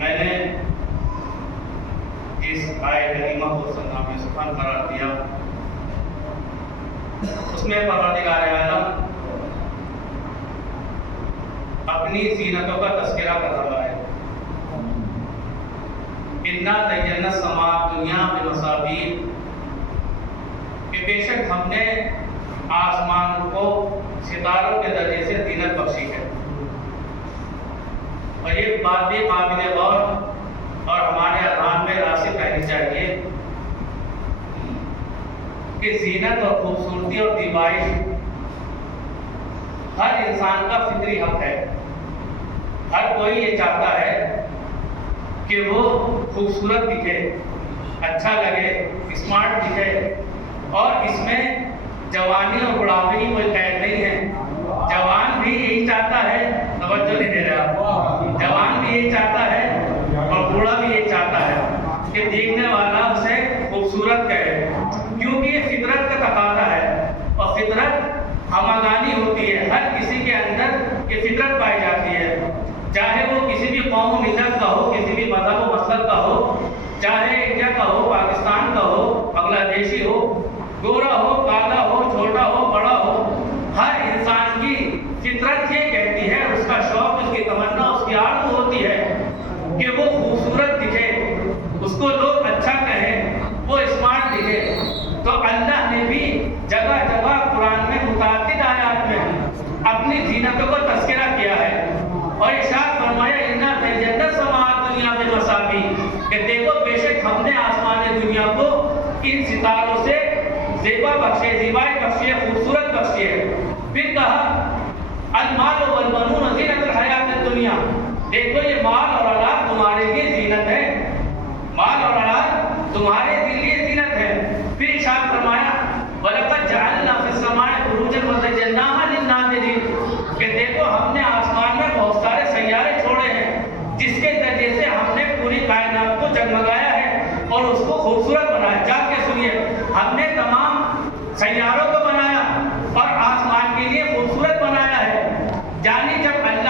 میں نے اس آیت کریمہ کو سننا میں سبحان قرار دیا. اس میں پروردگار عالم اپنی زینتوں کا تذکرہ کر رہا ہے. اِنَّا زَيَّنَّا السَّمَاءَ الدُّنْيَا بِمَصَابِيحَ کہ بے شک ہم نے آسمان کو ستاروں کے ذریعے سے زینت بخشی ہے. اور یہ بات بھی قابل غور اور ہمارے اذہان میں راسخ رہنی چاہیے کہ زینت اور خوبصورتی اور دیبائش ہر انسان کا فطری حق ہے. ہر کوئی یہ چاہتا ہے کہ وہ خوبصورت دکھے, اچھا لگے, اسمارٹ دکھے. اور اس میں جوانی اور بڑھاپے کی کوئی قید نہیں ہے. جوان بھی یہی چاہتا ہے, توجہ نہیں دے رہے آپ, جوان بھی یہی چاہتا ہے اور بوڑھا بھی یہی چاہتا ہے کہ دیکھنے والا اسے خوبصورت کہے, کیونکہ یہ فطرت کا تقاضا ہے. اور فطرت ہمدانی ہوتی ہے, ہر کسی کے اندر یہ فطرت پائی جاتی ہے, چاہے وہ کسی بھی قوم و ملت کا ہو, کسی بھی مذہب و مسلک کا ہو, چاہے انڈیا کا ہو, پاکستان کا ہو, بنگلہ دیشی ہو, گورا ہو, کالا ہو, چھوٹا ہو, بڑا ہو. ہر انسان کی فطرت یہ کہتی ہے, اس کا شوق, اس کی تمنا, اس کی آرزو ہوتی ہے کہ وہ خوبصورت دکھے, اس کو لوگ اچھا کہیں, وہ اسمارٹ دکھے. تو اللہ نے بھی جگہ جگہ قرآن میں متعدد آیات میں اپنی زینتوں کو تذکرہ کیا ہے اور ارشاد فرمایا اِنَّا زَيَّنَّا السَّمَاءَ الدُّنْيَا بِمَصَابِيحَ کہ دیکھو بے شک ہم نے آسمان دنیا کو ان ستاروں سے زیبا بخشے, زیبائی بخشی ہے, خوبصورت بخشی ہے. پھر کہا المال والبنون زینت الحیات الدنیا, دیکھو یہ مال اور اولاد تمہارے لیے زینت ہے, مال اور اولاد تمہارے لیے زینت ہے. پھر ارشاد فرمایا وَلَقَدْ جَعَلْنَا فِي السَّمَاءِ بُرُوجًا وَزَيَّنَّاهَا لِلنَّاظِرِينَ کہ دیکھو ہم نے آسمان میں بہت سارے سیارے چھوڑے ہیں جس کے ذریعے سے ہم نے پوری کائنات کو جگمگایا ہے اور اس کو خوبصورت بنایا. جا کے سنیے, ہم نے تمام سیاروں کو بنایا اور آسمان کے لیے خوبصورت بنایا ہے. یعنی جب اللہ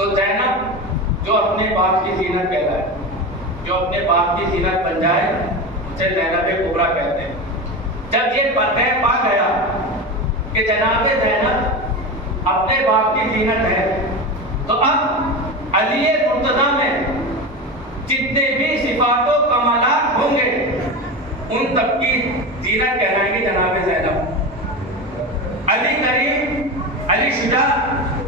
تو زینب جو اپنے باپ کی زینت کہلائے، جو اپنے باپ کی زینت بن جائے اسے زینب کبریٰ کہتے ہیں۔ جب یہ طے پا گیا کہ جناب زینب اپنے باپ کی زینت ہے، تو اب علی مرتضیٰ میں جتنے بھی صفات و کمالات ہوں گے ان سب کی زینت کہلائیں گے جناب زینب۔ علی کریم، علی شجاع،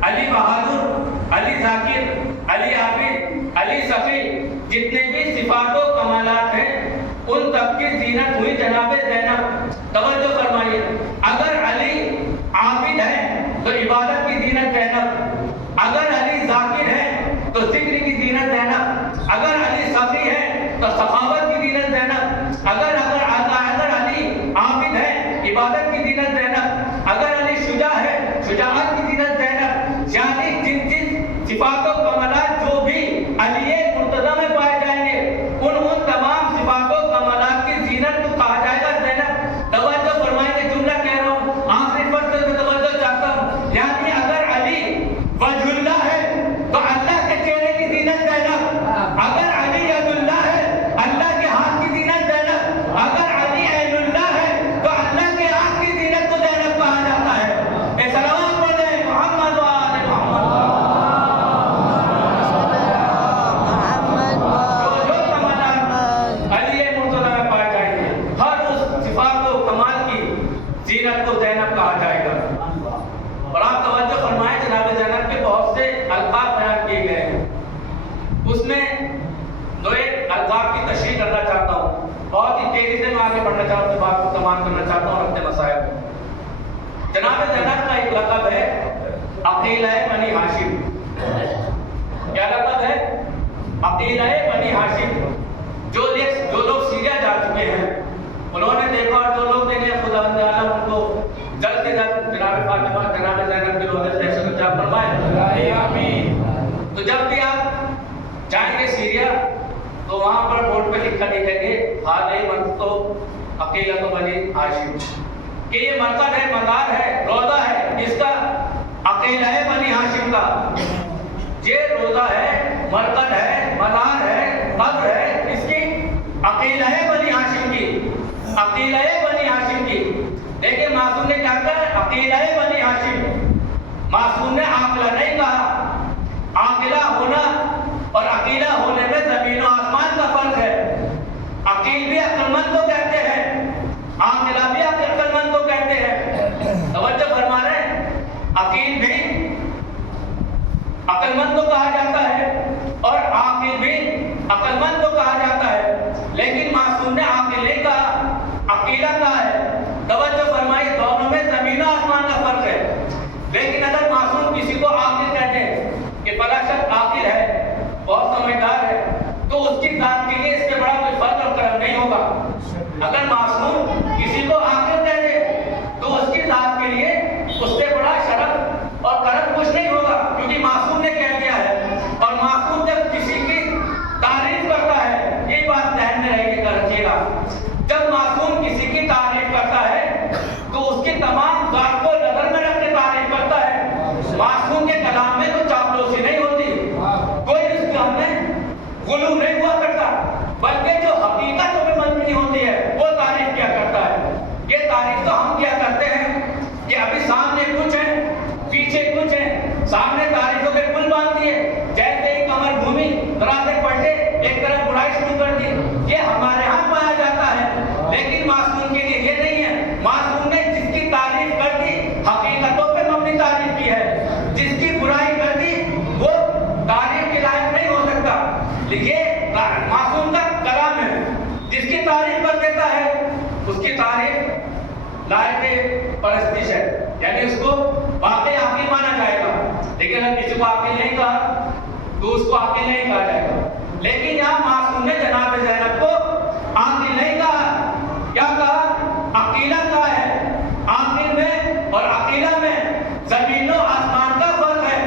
علی بہادر، علی ذاکر، علی عابد، علی سخی، جتنے بھی صفات و کمالات ہیں ان سب کی زینت ہوئی جناب زینب۔ توجہ فرمائیے، اگر علی عابد ہے تو عبادت کی زینت زینب، اگر علی ذاکر ہے تو ذکر کی زینت زینب، اگر علی سخی ہے تو سخاوت کی زینت زینب، اگر علی عابد ہے عبادت کی زینت زینب، اگر علی شجاع ہے شجاعت کی زینت زینب۔ یعنی جن جن صفات و کمالات جو بھی علی مرتضیٰ میں پائے جائیں گے ان تمام صفات و کمالات کی زینت کو کہا جائے گا زینب۔ توجہ فرمائیں گے، جملہ کہہ رہا ہوں آخری فصل میں توجہ چاہتا ہوں، یعنی اگر علی وجہ اللہ ہے تو اللہ کے چہرے کی زینت زینب، اگر علی ید اللہ ہے اللہ کے ہاتھ کی زینت زینب، اگر علی عین اللہ ہے تو اللہ کے آنکھ کی زینت کو زینب کہا جاتا ہے۔ اے سلام پڑھیں محمد و آل محمد۔ جو کمالات علی مرتضیٰ میں پائے جائیں گے ہر اس صفات و کمال کی زینت کو زینب کہا جائے گا۔ اور آپ توجہ فرمائیں، جناب زینب کے بہت سے القاب بیان کیے گئے ہیں، اس میں دو ایک القاب کی تشریح کرنا چاہتا ہوں، بہت ہی تیزی سے میں آگے بڑھنا چاہتا ہوں، بات کو تمام کرنا چاہتا ہوں اپنے مسائل کو۔ جناب زینب کا ایک لقب ہے عقیلہ بنی ہاشم۔ کیا لقب ہے؟ عقیلہ بنی ہاشم۔ جو لوگ سیریا جا چکے ہیں انہوں نے دیکھا، اور جو لوگ دیکھے خدا ان کو جلد سے جلد جناب فاطمہ جناب زینب کے روضے سے شکر جا فرمائے آمین۔ تو جب بھی آپ جائیں گے سیریا تو وہاں پر بورڈ پہ لکھا دیکھیں گے ہذہ مرقد عقیلہ بنی ہاشم، کہ یہ مرقد ہے، مزار ہے، روضہ ہے اس کا عقیلہ بنی ہاشم کا۔ یہ روضہ ہے، مرقد ہے، مزار ہے، قبر ہے اس کی عقیلہ بنی ہاشم کی، عقیلہ بنی ہاشم کی۔ دیکھیں معصوم نے کیا کہا؟ عقیلہ بنی ہاشم۔ معصوم نے عاقلہ نہیں کہا۔ عاقلہ ہونا اور عقیلہ ہونے میں زمین و آسمان کا فرق ہے۔ عقیل بھی عقل مند کو کہتے ہیں، عاقلہ بھی عقل مند کو کہتے ہیں۔ توجہ فرما رہے ہیں، عقیل بھی عقل مند کو کہا جاتا ہے اور عاقل بھی عقل مند کو کہا جاتا ہے، لیکن معصوم نے عاقل نہیں کہا، عقیلہ کہا ہے۔ توجہ فرمائیے، دونوں میں زمین و آسمان کا فرق ہے۔ لیکن اگر معصوم کسی کو عاقل کہتے ہیں کہ فلاں شخص عاقل ہے، بہت سمجھدار ہے، تو اس کی ذات کے لیے اس سے بڑا کوئی فضل اور کرم نہیں ہوگا۔ اگر معصوم کسی کو عاقل کہہ دے تو اس کی ذات کے لیے اس سے بڑا شرف اور کرم کچھ نہیں ہوگا، کیونکہ معصوم نے کہہ دیا ہے۔ اور معصوم جب کسی کی تعریف کرتا ہے، یہ بات ذہن میں رکھیے گا، جب معصوم کسی کی تعریف کرتا ہے تو اس کی تمام ذات کو نظر میں رکھ کے تعریف کرتا ہے۔ معصوم کے کلام میں تو چاپلوسی نہیں ہوتی، کوئی اس کلام میں غلو نہیں ہوا کرتا، بلکہ جو حقیقت میں مبنی ہوتی ہے وہ تعریف کیا کرتا ہے۔ یہ تعریف تو ہم کیا کرتے ہیں کہ ابھی سامنے کچھ ہے پیچھے کچھ ہے، سامنے تعریفوں کے پل باندھ دیے، جیسے ہی کمر گھومی دراز پلٹے ایک طرف برائی شروع کر دی، یہ ہمارے ہاں پایا جاتا ہے۔ لیکن معصوم کے لیے یہ نہیں ہے۔ معصوم نے جس کی تعریف کر دی حقیقتوں پہ مبنی تعریف کی ہے، جس کی برائی کر دی وہ تعریف کے لائق نہیں ہو سکتا۔ یہ معصوم کا کلام ہے، جس کی تعریف کر دیتا ہے اس کی تعریف لائق پرستش ہے، یعنی اس کو واقعی عاقل مانا جائے گا۔ لیکن اگر کسی کو عاقل نہیں کہا تو اس کو عاقل نہیں کہا جائے گا۔ لیکن یہاں معصوم نے جناب زینب کو عاقل نہیں کہا، کیا کہا؟ عقیلہ کہا ہے۔ عاقل میں اور عقیلہ میں زمین و آسمان کا فرق ہے۔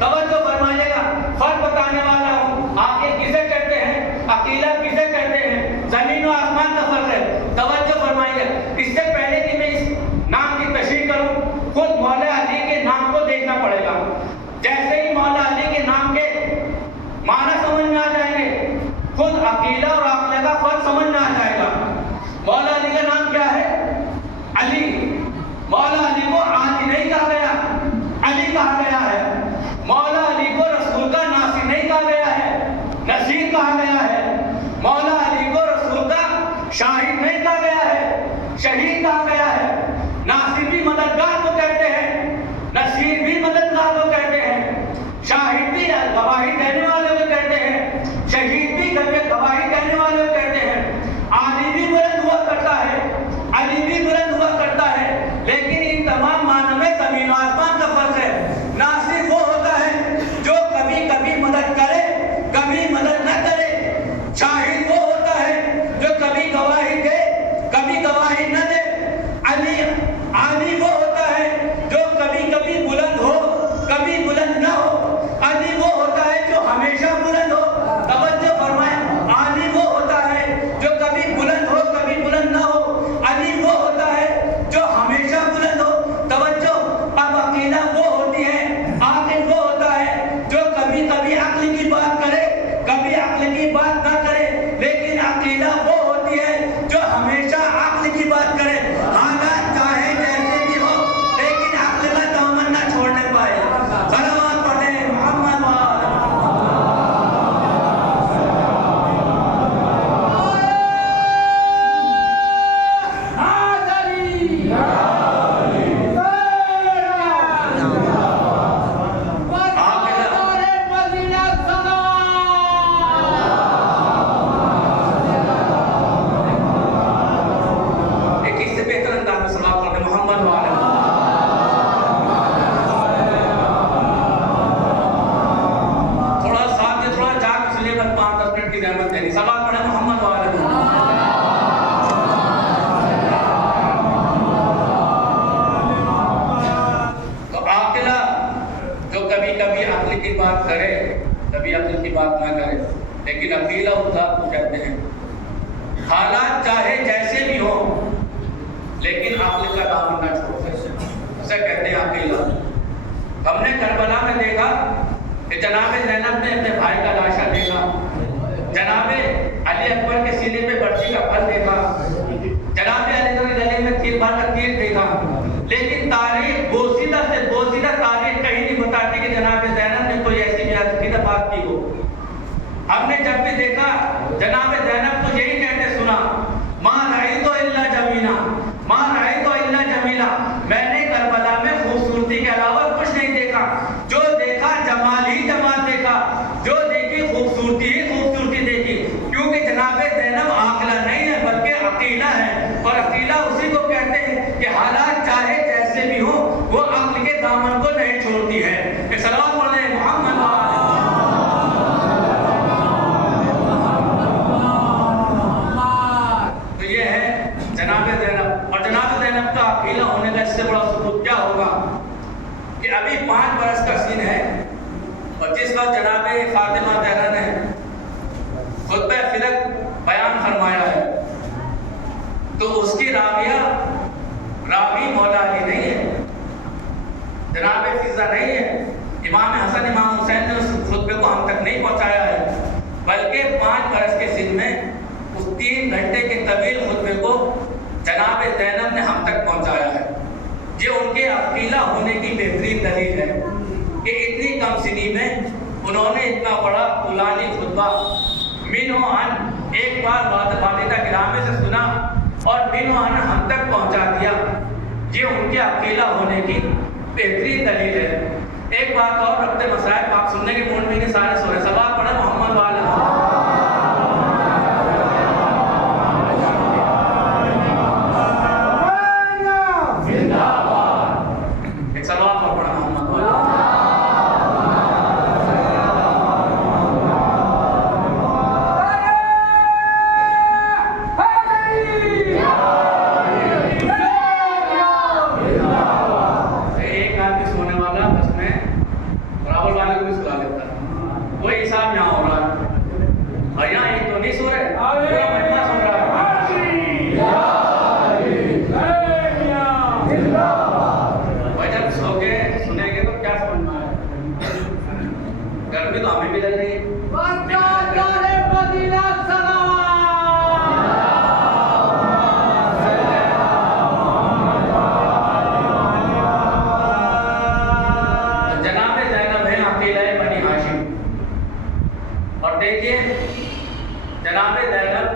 توجہ فرمائیے گا، فرق بتانے والا ہوں، عاقل کسے کہتے ہیں، عقیلہ کسے کہتے ہیں، زمین و آسمان کا فرق ہے۔ توجہ فرمائیے، اس سے پہلے کہ میں اس نام کی تشریح کروں، خود مولا علی کے نام کو دیکھنا پڑے گا۔ جیسے ہی مولا علی کے نام کے کرے کبھی عقل کی بات نہ کرے، لیکن عقیلہ اس ذات کو کہتے ہیں حالات چاہے جیسے بھی ہوں لیکن عقل کا دامن نہ چھوڑے، اسے کہتے ہیں عقیلہ۔ ہم نے کربلا میں دیکھا کہ جناب زینب نے اپنے بھائی کا لاشا دیکھا، جناب علی اکبر کے سینے پہ برچی کا پھل دیکھا، جناب علی کے گلے میں تیر بھر کا تیر دیکھا، لیکن تاریخ بوسیدہ سے بوسیدہ تاریخ کہیں نہیں بتاتی کہ جناب زینب نے کوئی ایسی بیعقیدہ بات کی ہو۔ ہم نے جب بھی دیکھا جناب زینب کو یہی کہتے سنا، ما رأیت الا جمیلا، ما رأیت الا جمیلا، میں نے کربلا میں خوبصورتی کے علاوہ کچھ نہیں دیکھا، جو دیکھا جمال ہی جمال دیکھا، جو دیکھی خوبصورتی ہی خوبصورتی دیکھی، کیونکہ جناب زینب عاقلہ نہیں ہے بلکہ عقیلہ ہے، اور عقیلہ اسی کو کہتے ہیں کہ حالات چاہے جیسے بھی ہوں وہ عقل کے دامن کو نہیں چھوڑتی ہے۔ کہ صلوات علیہ محمد۔ تو یہ ہے جناب زینب، اور جناب زینب کا عقیلہ ہونے کا اس سے بڑا ثبوت کیا ہوگا کہ ابھی 5 برس کا سن ہے، اور جس وقت جناب فاطمہ زہرا نے خطبہ فرق بیان فرمایا ہے تو اس کی راوی مولا علی نہیں ہے، جناب فضہ نہیں ہے، امام حسن امام حسین نے اس خطبے کو ہم تک نہیں پہنچایا ہے، بلکہ 5 برس کے سن میں اس 3 گھنٹے کے طویل خطبے کو جناب زینب نے ہم تک پہنچایا ہے۔ یہ ان کے عقیلہ ہونے کی بہترین دلیل ہے کہ اتنی کم سنی میں انہوں نے اتنا بڑا طولانی خطبہ منو عن ایک بار والدہ گرامی سے سنا اور منو عن ہم تک پہنچا دیا، یہ ان کے عقیلہ ہونے کی بہترین دلیل ہے۔ ایک بات اور ربط مسائل آپ سننے کے موڈ میں نہیں، سارے سورہ سبا پڑھیں محمد والا۔ ایک سلوات اور پڑھا محمد والا۔ جناب زینب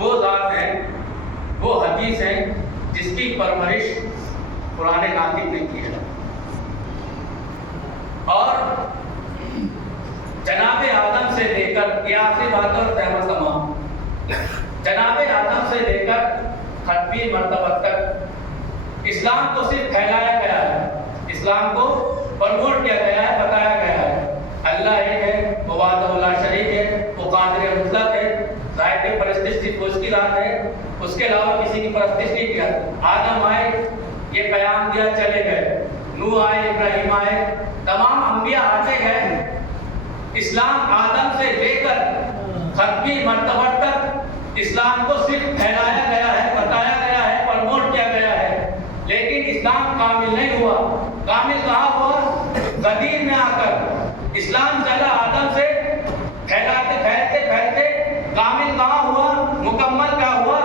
وہ ذات ہے، وہ حدیث ہے جس کی پرورش قرآن ناطق نے کی ہے، اور جناب آدم سے لے کر یہ آخری بات اور تحمد تمام، جناب آدم سے لے کر 8ویں مرتبہ تک اسلام کو صرف پھیلایا گیا ہے، اسلام کو پروموٹ کیا گیا ہے، بتایا گیا ہے اللہ ایک ہے، وہ وحدہ لا شریک ہے، وہ قادر مطلق ہے، ظاہر ہے پرستش صرف اس کی ذات ہے، اس کے علاوہ کسی کی پرستش نہیں کیا۔ آدم آئے، یہ پیام دیا، چلے گئے، نوح آئے، ابراہیم آئے، تمام انبیاء آتے گئے، اسلام آدم سے لے کر 8ویں مرتبہ تک اسلام کو صرف پھیلایا گیا ہے، بتایا گیا ہے، پروموٹ کیا گیا ہے، لیکن اسلام کامل نہیں ہوا۔ کامل کہاں ہوا؟ غدیر میں آ کر اسلام چلا آدم سے پھیلاتے پھیلتے پھیلتے، کامل کہاں ہوا؟ مکمل کیا ہوا؟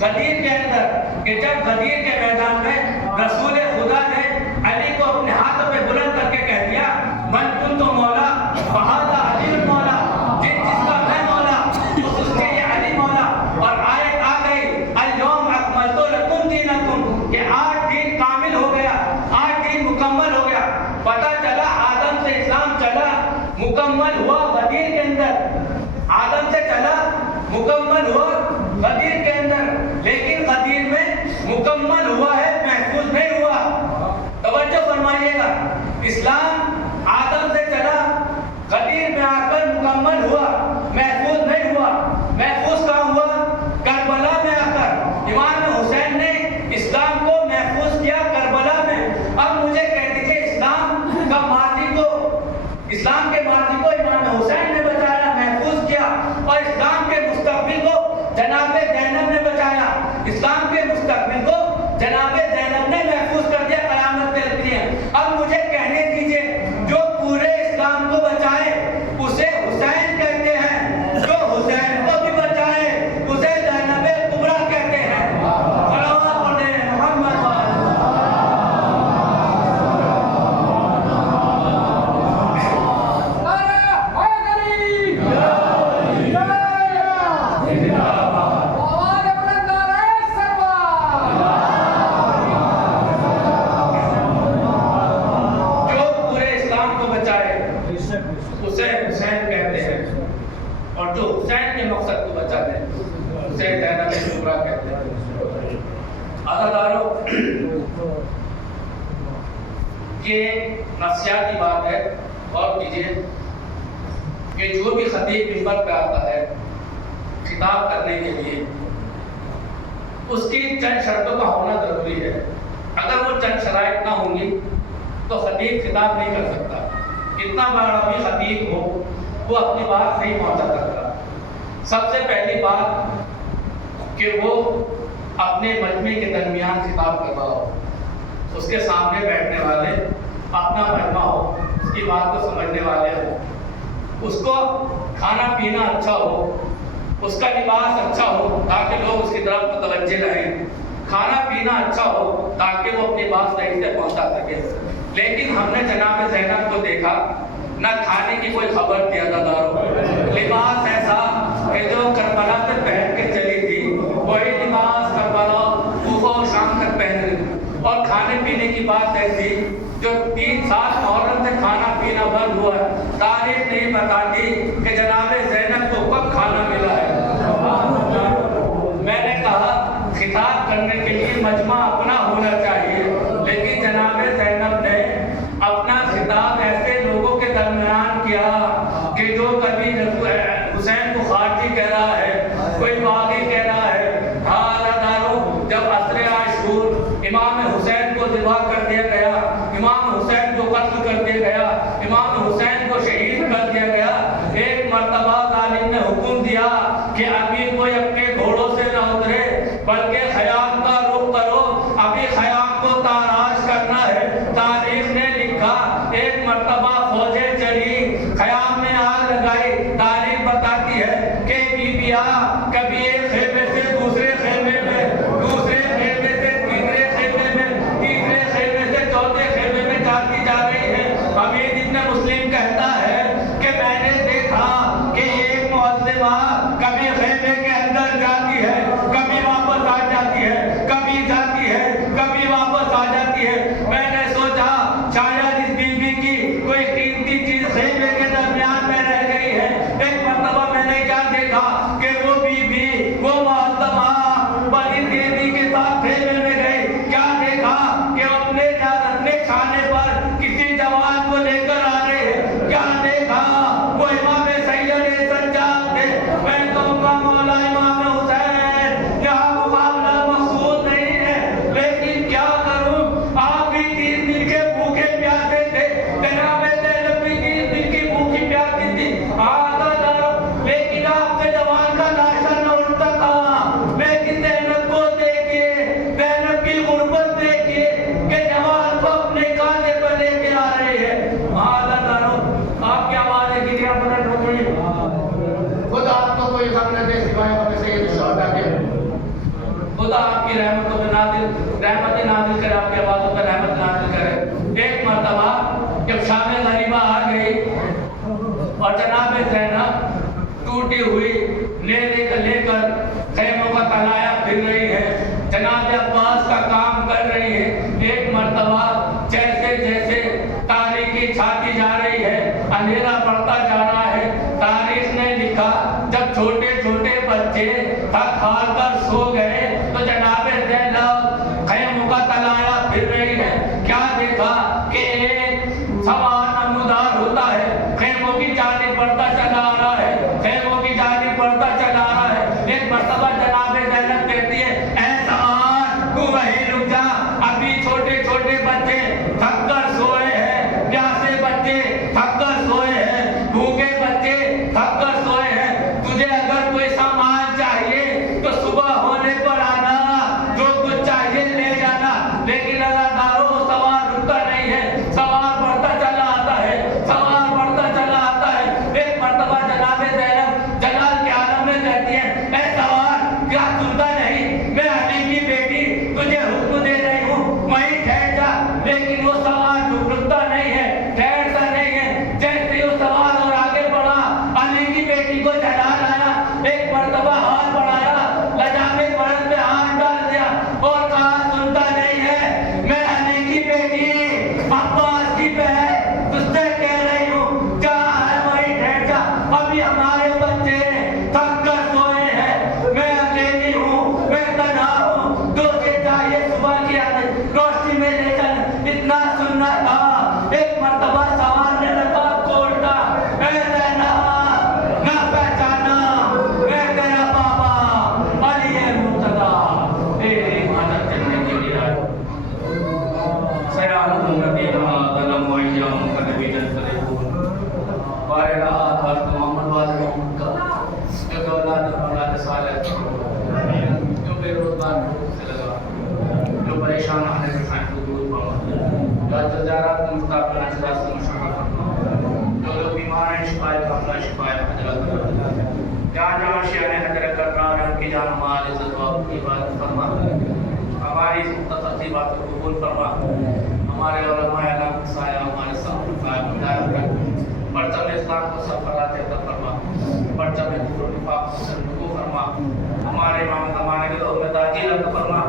غدیر کے اندر، کہ جب غدیر کے میدان میں رسول خدا نے علی کو اپنے ہاتھ پہ بلند کر کے کہہ دیا من کنت مولا فہذا علی مولا، جس کا میں مولا اس کے یہ علی مولا، اور آیت آ گئی اليوم اکملت لکم دینکم، کہ آج دین کامل ہو گیا، آج دین مکمل ہو گیا۔ پتہ چلا آدم سے اسلام چلا، مکمل ہوا غدیر کے اندر، آدم سے چلا مکمل ہوا غدیر کے اندر، لیکن غدیر میں مکمل ہوا ہے، محفوظ نہیں ہوا۔ توجہ فرمائیے گا، اسلام آدم سے چلا، غدیر میں آ کر مکمل ہوا، محفوظ نہیں ہوا۔ محفوظ کہاں ہوا؟ کربلا میں آ کر امام حسین نے اسلام کو محفوظ کیا کربلا میں۔ اب مجھے کہہ دیجیے اسلام کا ماضی کو اسلام کے ماضی کو امام حسین نے بچایا، محفوظ کیا، اور اسلام کے مستقبل کو جناب زینب نے بچایا، اسلام کے مستقبل کو جناب زینب نے محفوظ کر دیا، قیامت تک کے لیے۔ اب مجھے کہنے دیجئے، جو پورے اسلام کو بچائے اسے حسین کہتے ہیں، جو حسین کو بھی بچائے اسے زینب کبریٰ کہتے ہیں۔ اسے حسین کہتے ہیں، اور جو حسین کے مقصد کو بچاتے ہیں اسے زینب کبریٰ کہتے ہیں۔ عزادارو، یہ نفسیاتی بات ہے، اور کیجئے کہ جو بھی خطیب منبر پہ آتا ہے خطاب کرنے کے لیے، اس کی چند شرطوں کا ہونا ضروری ہے۔ اگر وہ چند شرائط نہ ہوں گی تو خطیب خطاب نہیں کر سکتا۔ کتنا بڑا بھی خطیب ہو وہ اپنی بات نہیں پہنچا سکتا۔ سب سے پہلی بات کہ وہ اپنے مجمع کے درمیان خطاب کر رہا ہو، اس کے سامنے بیٹھنے والے اپنا مجمع ہو، اس کی بات کو سمجھنے والے ہو، اس کو کھانا پینا اچھا ہو، اس کا لباس اچھا ہو تاکہ لوگ اس کی طرف متوجہ رہیں، کھانا پینا اچھا ہو تاکہ وہ اپنی بات صحیح سے پہنچا سکے۔ لیکن ہم نے جناب زینب کو دیکھا، نہ کھانے کی کوئی خبر تھی عزادارو، لباس ایسا کہ جو کربلا سے پہن کے چلی تھی وہی لباس کربلا صبح و شام تک پہن رہی، اور کھانے پینے کی بات ایسی جو 3 سال محرم سے کھانا پینا بند ہوا ہے، تاریخ نہیں بتاتی کہ جناب زینب کو کب کھانا ملا ہے۔ میں نے کہا خطاب کرنے کے لیے مجمع اپنا ہونا چاہیے، لیکن جناب زینب نے اپنا خطاب ایسے لوگوں کے درمیان کیا کہ جو کبھی حسین کو خارجی کہہ رہا ہے، کوئی باغی کہہ رہا ہے۔ عزادارو، جب عصر عاشور امام حسین کو ذبح کر دیا گیا، امام حسین کو قتل کر دیا گیا، امام حسین کو شہید کر دیا گیا، ایک مرتبہ ظالم نے حکم دیا کہ ابھی کوئی اپنے گھوڑوں سے نہ اترے بلکہ خیام کا رخ کرو، ابھی خیام کو تاراش کرنا ہے۔ تاریخ نے لکھا ایک مرتبہ فوجیں چلی، خیام میں آگ لگائی۔ تاریخ بتاتی ہے کہ بیبیاں کبھی ایک خیمے سے دوسرے خیمے میں، دوسرے خیمے سے تیسرے خیمے میں، تیسرے خیمے سے چوتھے خیمے میں جاتی جا رہی ہے۔ حمید ابن مسلم کہتا ہے کہ میں نے دیکھا کہ ایک معذبہ کبھی خیمے کے اندر جاتی ہے، کبھی واپس آ جاتی ہے، کبھی جاتی ہے، کبھی واپس آ جاتی ہے۔ میں نے سوچا شاید اس بیوی کی کوئی قیمتی چیز خیمے کے درمیان میں رہ گئی ہے۔ ایک مرتبہ میں نے کیا دیکھا کہ وہ بیوی، وہ معذبہ بڑی تیزی کے ساتھ خیمے میں گئی۔ کیا دیکھا کہ اپنے کھانے پر کسی جوان کو لے کر آ رہے ہیں۔ کیا دیکھا وہ امام سید سجاد تھے۔ میں کہوں گا مولا امام حسین، یہاں مقابلہ مقصود نہیں ہے، لیکن کیا کروں، آپ بھی 3 دن کے بھوکے پیاسے تھے، جناب زینب بھی 3 دن کی بھوکی پیاسی تھی۔ لیکن آپ سے جوان کا لاشا نہ اٹھتا تھا۔ لیکن زینب کو دیکھیے، زینب کی غربت دیکھیے کہ جوان کو اپنے کاندھے پر لے کے آ رہے ہیں۔ آپ کی آوازیں کی دیا پتہ ڈھونڈی، خدا آپ کو کوئی غم نہ دے سوائے ہونے سے یہ شہدا کے، خدا آپ کی رحمتوں میں رحمت نازل کرے، آپ کی آوازوں پر رحمت نازل کرے۔ ایک مرتبہ جب شام غریبہ آ گئی اور جناب زینب ٹوٹی ہوئی لے کر خیموں کا تلایا پھر رہی ہے، جناب عباس کا کام کر رہی ہے، ایک مرتبہ جیسے جیسے تاریکی چھاتی جا رہی ہے، اندھیرا بڑھتا جا رہا ہے۔ تاریخ نے لکھا جب چھوٹے چھوٹے بچے تھک ہار کر سو گئے تو جناب زینب خیموں کا تلایا پھر رہی ہے۔ کیا دیکھا کہ ایک سوار نمودار ہوتا ہے، خیموں کی جانب بڑھتا چلا آ رہا ہے، خیموں کی جانب بڑھتا چلا آ رہا ہے۔ ایک مرتبہ جناب زینب کہتی ہے، اے سوار تو وہیں رک جا، ابھی چھوٹے چھوٹے بچے تھک کر سوئے ہیں، پیاسے بچے تھک کر سوئے ہمارے راحت حضرت محمد والد محمد کا جو اولاد صالح جو بے روزگار سے لگا جو پریشان آنے سے کو دور فرما جو تجارت میں مستقبل اجلاس سے مشرف فرما جو لوگ بیمار ہیں شفایت حاصلہ شفایت حاصلہ فرما جہاں جہاں شیعہ حضرت کر رہا ہے ان کی جان مال عزت و عبادت فرما ہماری مختصر بات کو قبول فرما ہمارے علماء اعلان سایہ ہمارے ساتھ قائم ہدایت کر پرچم اسلام کو سفرات عطا فرما پرچم کفر و نفاق کو سرنگو فرما ہمارے امام زمانے کے دور میں تاجیل عطا فرما